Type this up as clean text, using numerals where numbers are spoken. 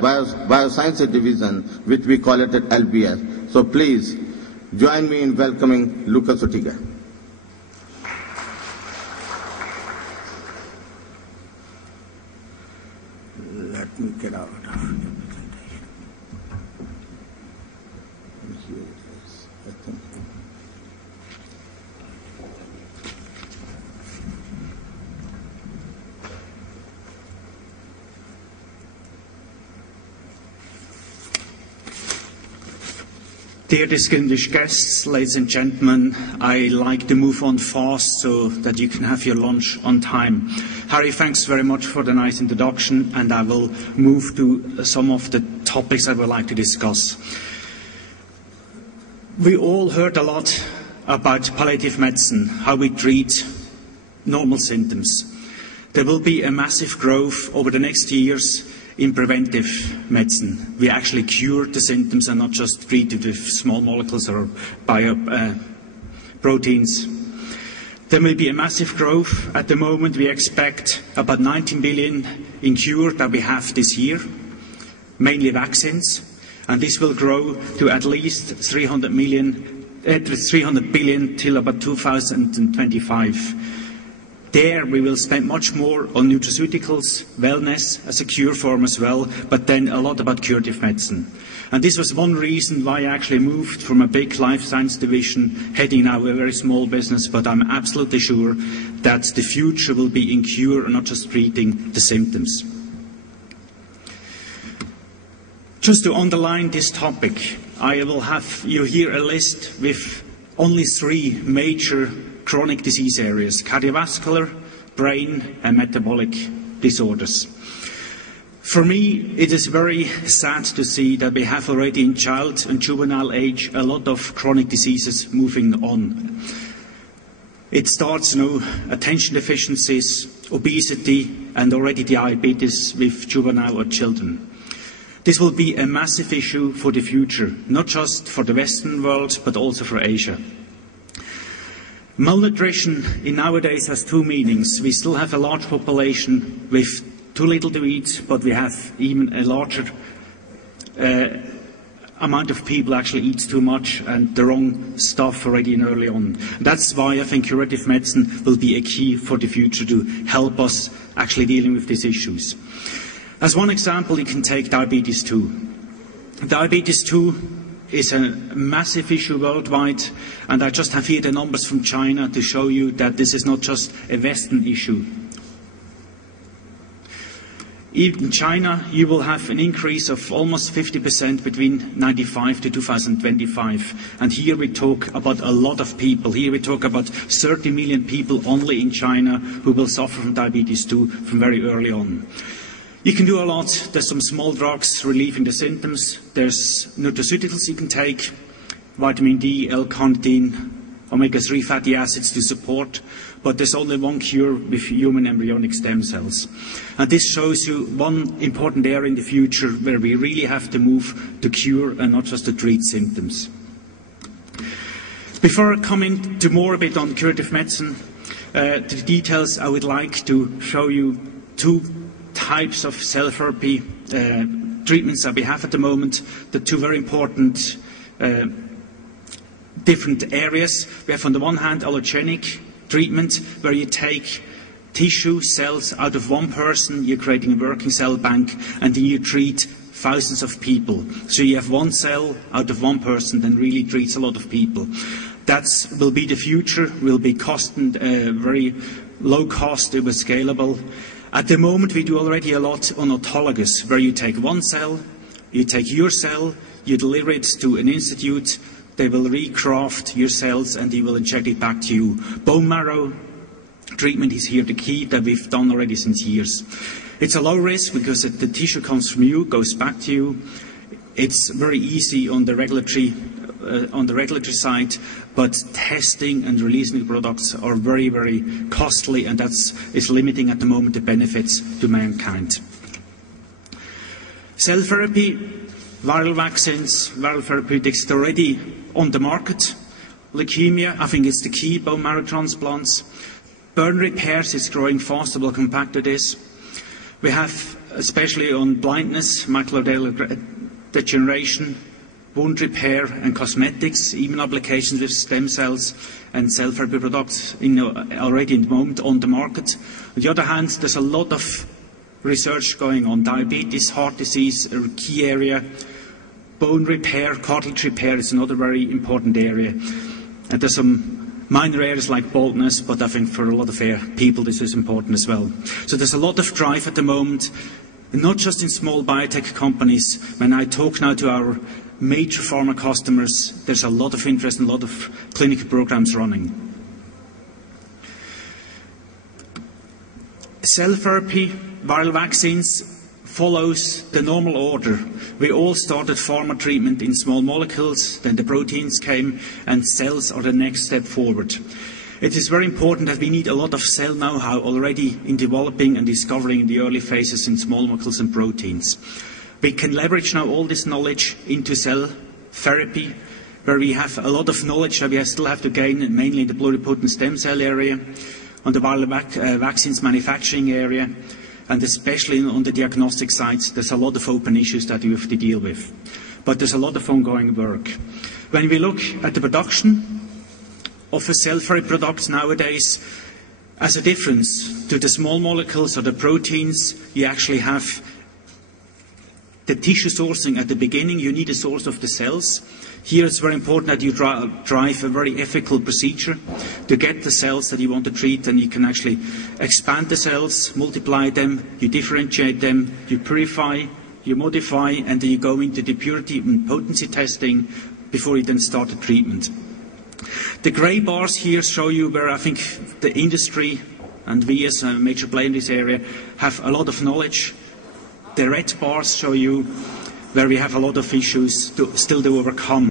BioScience division, which we call it at LBS. So please join me in welcoming Lucas Ortega. Let me get out of your presentation. Here it is, I think. Dear distinguished guests, ladies and gentlemen, I like to move on fast so that you can have your lunch on time. Harry, thanks very much for the nice introduction, and I will move to some of the topics I would like to discuss. We all heard a lot about palliative medicine, how we treat normal symptoms. There will be a massive growth over the next years in preventive medicine. We actually cure the symptoms and not just treat it with small molecules or proteins. There may be a massive growth. At the moment, we expect about 19 billion in cure that we have this year, mainly vaccines, and this will grow to at least 300 billion till about 2025. There we will spend much more on nutraceuticals, wellness as a cure form as well, but then a lot about curative medicine. And this was one reason why I actually moved from a big life science division, heading now a very small business, but I'm absolutely sure that the future will be in cure and not just treating the symptoms. Just to underline this topic, I will have you here a list with only 3 major chronic disease areas: cardiovascular, brain and metabolic disorders. For me, it is very sad to see that we have already in child and juvenile age a lot of chronic diseases moving on. It starts, attention deficiencies, obesity and already diabetes with juvenile or children. This will be a massive issue for the future, not just for the Western world, but also for Asia. Malnutrition in nowadays has 2 meanings. We still have a large population with too little to eat, but we have even a larger amount of people actually eats too much and the wrong stuff already in early on. That's why I think curative medicine will be a key for the future to help us actually dealing with these issues. As one example, you can take diabetes 2. Diabetes 2 is a massive issue worldwide, and I just have here the numbers from China to show you that this is not just a Western issue. In China, you will have an increase of almost 50% between 95 to 2025. And here we talk about a lot of people. Here we talk about 30 million people only in China who will suffer from diabetes 2 from very early on. You can do a lot. There's some small drugs relieving the symptoms. There's nutraceuticals you can take, vitamin D, L-carnitine, omega-3 fatty acids to support. But there's only one cure with human embryonic stem cells. And this shows you one important area in the future where we really have to move to cure and not just to treat symptoms. Before I come into more a bit on curative medicine, the details, I would like to show you 2 types of cell therapy treatments that we have at the moment. The 2 very important different areas. We have on the one hand allogenic treatment, where you take tissue cells out of one person, you're creating a working cell bank, and then you treat thousands of people. So you have one cell out of one person that really treats a lot of people. That will be the future, will be very low cost, it was scalable. At the moment, we do already a lot on autologous, where you take one cell, you take your cell, you deliver it to an institute, they will recraft your cells and they will inject it back to you. Bone marrow treatment is here the key that we've done already since years. It's a low risk because the tissue comes from you, goes back to you. It's very easy on the regulatory side, but testing and releasing the products are very, very costly, and that is limiting at the moment the benefits to mankind. Cell therapy, viral vaccines, viral therapeutics, they're already on the market. Leukemia, I think it's the key, bone marrow transplants. Burn repairs is growing fast, we'll come back to this. We have especially on blindness, macular degeneration, wound repair and cosmetics, even applications with stem cells and cell therapy products already in the moment on the market. On the other hand, there's a lot of research going on. Diabetes, heart disease, a key area. Bone repair, cartilage repair is another very important area. And there's some minor areas like baldness, but I think for a lot of people this is important as well. So there's a lot of drive at the moment, not just in small biotech companies. When I talk now to our major pharma customers, there's a lot of interest and a lot of clinical programs running. Cell therapy, viral vaccines, follows the normal order. We all started pharma treatment in small molecules, then the proteins came, and cells are the next step forward. It is very important that we need a lot of cell know-how already in developing and discovering the early phases in small molecules and proteins. We can leverage now all this knowledge into cell therapy, where we have a lot of knowledge that we still have to gain, mainly in the pluripotent stem cell area, on the viral vaccines manufacturing area, and especially on the diagnostic side. There's a lot of open issues that you have to deal with. But there's a lot of ongoing work. When we look at the production of a cell therapy product nowadays, as a difference to the small molecules or the proteins, you actually have the tissue sourcing at the beginning. You need a source of the cells. Here it's very important that you drive a very ethical procedure to get the cells that you want to treat, and you can actually expand the cells, multiply them, you differentiate them, you purify, you modify, and then you go into the purity and potency testing before you then start the treatment. The grey bars here show you where I think the industry and we as a major player in this area have a lot of knowledge. The red bars show you where we have a lot of issues still to overcome.